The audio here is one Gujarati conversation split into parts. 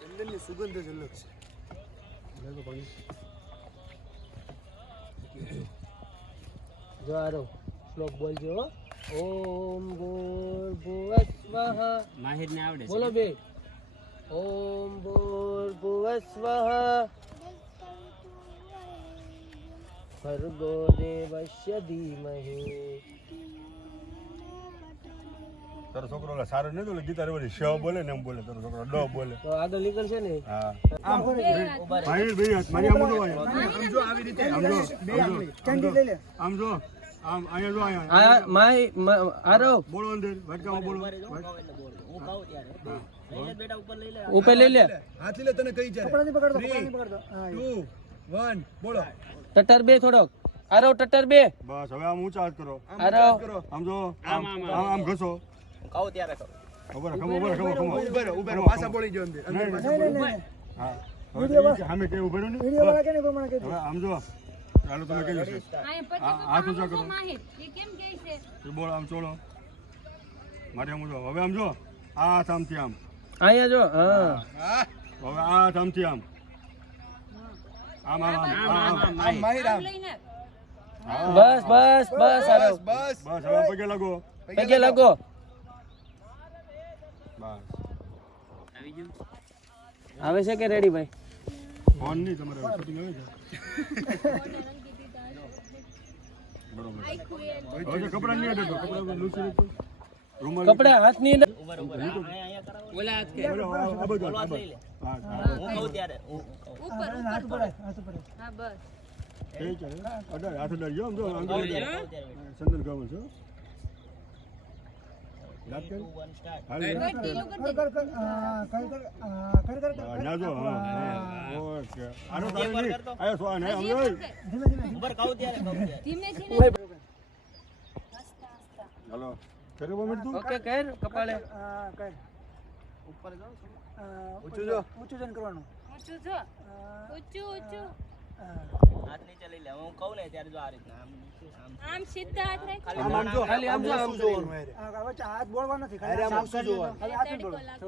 ચંદનની સુગંધ જ અલગ છે. જો આરો શ્લોક બોલજો. ઓમ ભૂર્ભુવઃ સ્વઃ. માહિરને આવડે છે. બોલો બે. ઓમ ભૂર્ભુવઃ સ્વઃ ભર્ગો દેવસ્ય ધીમહિ. તારો છોકરો સારો નહીં તો ગીતા રેવડી શ બોલે ને એમ બોલે, તારો છોકરો ડ બોલે તો આગળ નીકળશે ને. હા આમ ભાઈ મારી આમ જો આમ જો આવી રીતે આમ જો ચંડી લઈ લે આમ જો આમ અહીંયા જો અહીંયા આ માય આરો બોલો અંદર ભટકામાં બોલો હું કહું ત્યારે લઈ લે બેટા, ઉપર લઈ લે. ઉપર લઈ લે. હાથી લે તને કઈ ચાલે પકડો 2 1 બોલો. ટટર બે થોડોક. આરો ટટર બે. બસ હવે આમ ઊંચા હાથ કરો. આરો આમ જો આમ ઘસો. કહું ત્યારે કહું. ખબર ઉભેરો પાછા બોલી ગયો અંદર હા સામે કે ઉભેરો ને વિડિયો વાળા કેને પ્રમાણે કહી હવે આમ જો ચાલો તમે કહી દો. હાથ ઊંચા કરો. એ કેમ કહે છે? બોલ આમ ચોળો મારે આમ જો. હવે આમ જો આ આમથી આમ અહીંયા જો. હા હવે આ આમથી આમ આમ આમ આમ માહિર આમ બસ બસ બસ આરો બસ હવે પગે લાગો. પગે લાગો. બસ આવી ગયું. આવે છે કે રેડી ભાઈ? ફોન નહીં તમારે શૂટિંગ આવે છે બરોબર. હવે કપડા નહીં દેતો, કપડા લૂસી લેતો. રૂમાલ કપડા હાથની અંદર. ઉપર અહીંયા કરો. ઓલા હાથ કે આ બધું ઓલા લઈ લે. હા હું કહું ત્યારે ઉપર ઉપર હા બસ. ઠીક છે. અડાર હાથ અડાર જો આમ જો આંગળી કહું અડાર. ત્યારે સંદલ ગાવું છો યાદ કર 2 1 સ્ટાર્ટ. હાલ ઢીલું કરી દે. ના જો હા ઓકે આનો તારે નહીં આયો સો ને આમ જો ઉપર કહું ત્યારે ધીમે ધીમે. હાલો કરે બોમેટ તું ઓકે કર કપાળે. ઉપર જાઓ. ઊંચું જો ઊંચું જો. ઊંચું ઊંચું. હાથ નીચે લઈ લે. હું કહું ને ત્યારે જો આ રીતના આમ આમ સીધા હાથ રાખ. આમ આમ જો ખાલી આમ જો આમ જોવાનું. હાથ બોળવા નથી. અરે આમ ઊંચું જોવાનું. તડકો લાગે.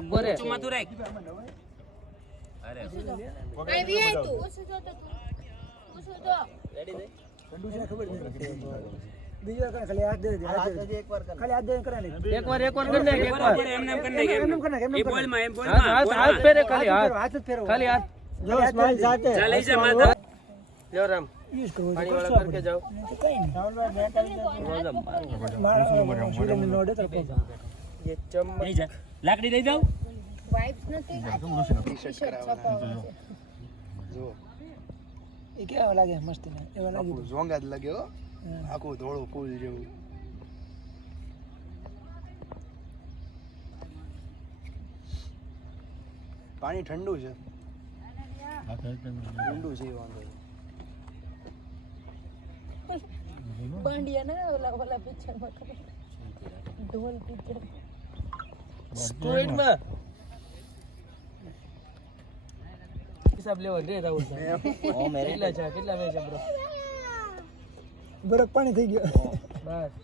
ઉભો રે. માથું રાખ. અરે અહીં વિયાય તું. ઊંચું જો તો તું. ઊંચું જો. રેડી થઈ. એકવાર એકવાર કરી નાખ એકવાર. એમને એમ કરી નાખ. એ બોલ માં એમ બોલ હાથ હાથ હાથ ફેરે ખાલી હાથ. ખાલી હાથ. જો સ્માઈલ સાથે. ચાલે છે માથા. જો રામ. પાણી વાળા કરકે જાઓ. ये चम्मच લઈ જા. લાકડી લઈ જાવ. વાઇબ્સ નથી. જો એ કેવા લાગે મસ્ત ને એવા લાગે ઝોંગા જ લાગે હો આખું ધોળું ફૂલ જેવું પાણી ઠંડુ છે ઠંડુ છે એ વાંધો બાંડિયા ને ઓલા પિક્ચર માં ખબર ઢોલ પિક્ચર સ્ક્વિડ માં હિસાબ લેવો રે રાહુલ ઓ મેરે કેટલા મેચ બ્રો? બરફ પાણી થઈ ગયો બસ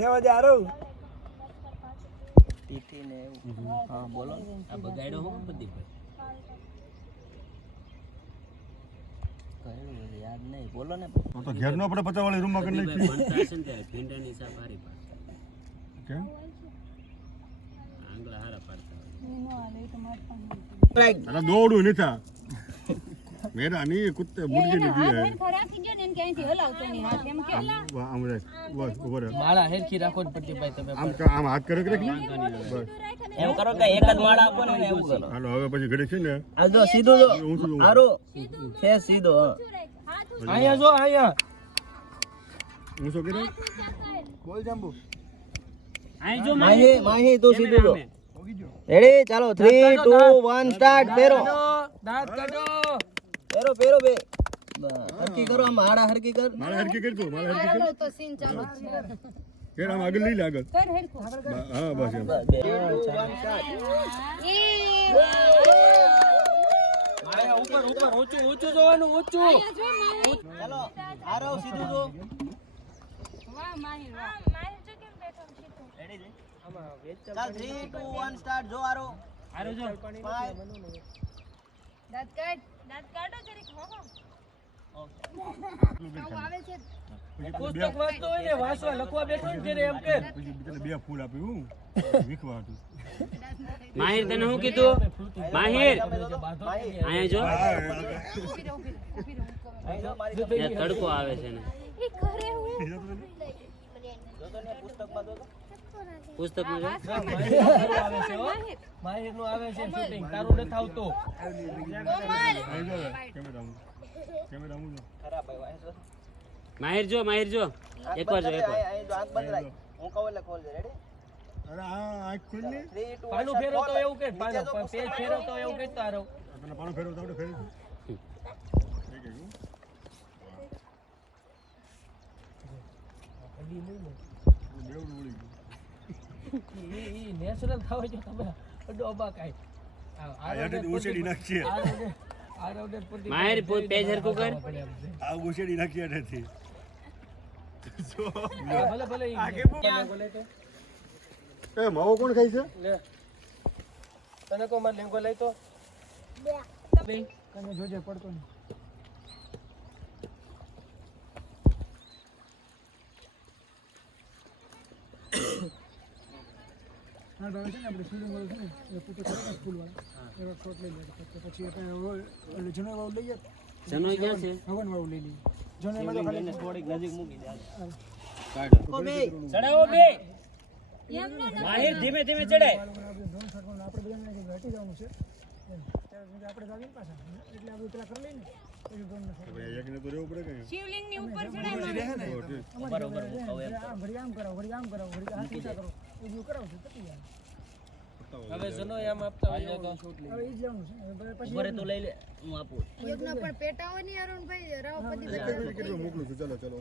રેવા દે આરો તીથી ને એવું. હા બોલો. આ બગાડ્યો હું બધી ભાઈ. કયું યાદ નહીં. બોલો ને. તો ઘેર નો આપણે 50 વાળી રૂમમાં કરી નાખી બનતા હશે ને ત્યારે ભીંડાની સાપ હારી પાડે. કેમ આંગળા હારા પાડતા અરે દોડું નહીં થા મેરા ની કુત્તે મુર્ગી ની દી હે રાખી ગયો ને એને ક્યાંયથી હલાવતો નહીં હાથ એમ કેલા આમ રે બસ ઉભો રહે માળા હેરખી રાખો ને પડતી ભાઈ તમે. આમ હાથ કરે કે બસ એમ કરો કે એક જ માળા આપો ને એવું કરો. હાલો હવે પછી ઘડી છે ને આ જો સીધો જો ઊંચું આરો ફેસ સીધો. અહીંયા જો અહીંયા ઊંચો કરે બોલ જાંબુ આઈ જો માહી તો સીધું જો. રેડી ચાલો 3 2 1 સ્ટાર્ટ. પેરો દાંત કાઢો. પેરો પેરો બે હરકી કરો. આમ હાડા હરકી કર. મારા હરકી કરજો મારા હરકી કર તો સીન ચાલુ છે કેર આમ આગળ લઈ લે આગળ કર હેરખું હા બસ એમ 2 1 સ્ટાર્ટ. એ માયા ઉપર ઉપર ઊંચું ઊંચું જોવાનું ઊંચું. ચાલો આરો સીધું જો. વાહ ચાલ 3 2 1 સ્ટાર્ટ જો આરો જો દાંત કાઢો જરીક હો આવે છે પુસ્તક વાંચતો હોય ને વાંચવા લખવા બેઠો ને ત્યારે એમ કે પછી તને 2 ફૂલ આપ્યું વીખવા હતું માહિર તને શું કીધું માહિર અહીંયા જો ત્યાં તડકો આવે છે ને ઈ કરે હું જો તો ને પુસ્તકમાં જો પુસ્તકમાં જો. માહિર નું આવે છે શૂટિંગ તારું નથી આવતું કેમેરા હું ખરાબ આવ્યો જો માહિર જો એકવાર જો એકવાર અહીં જો આંખ બંધ રાખ હું કહું એટલે ખોલજે રેડી અરે આ આંખ ખોલ ને 3 2 પાનું ફેરો તો એવું કે પાનું પેજ ફેરો તો એવું કે તારો તને પાણો ફેરવતા આવડે ફેરવ ઈ નેચરલ થાવ જો તમે ડોબા કાઈ ઓછેડી નાખીએ માહિર પેજ હરકું કર આ ઓછેડી નાખીએ નથી ભલે ભલે ઈ બોલે તો એ માવો કોણ ખાય છે લે તને કો માર લેંગો લઈ તો બે કને જોજે પડતો નહીં હા તો છે ને આપણે શૂટિંગ વાળું છે ને એ પોતે કરે ને સ્કૂલ વાળા એવા શોટ લઈ લે પછી આપણે એટલે જનો વાળું લઈએ જનો ક્યાં છે ભવન વાળું લઈ લઈએ જનો એમાં તો ખાલી થોડીક નજીક મૂકી દે કાઢો બે ચડાવો બે માહિર ધીમે ધીમે ચડાય આપણે ડ્રોન શોટ માં આપણે બધાને હટી જવાનું છે આપણે આવીને પાછા એટલે આપણે પેલા કરી લઈએ ને પછી ડ્રોન ને એકને તો રહેવું પડે કે શિવલિંગ ની ઉપર ચડાય બરોબર હું કહું એમ ઘડી આમ કરાવો ઘડી આમ કરાવો ઘડી હાથ ઊંચા કરો એ બધું કરાવો છો પતી જાય હવે જનો એમ આપતા હોય તો શૂટ હવે ઈ જ લેવાનું છે હવે પછી બરે તો લઈ લે હું આપું યોગના પણ પેટા હોય ને અરુણભાઈ રાવપતિ કેટલું મોકલું છું ચલો ચલો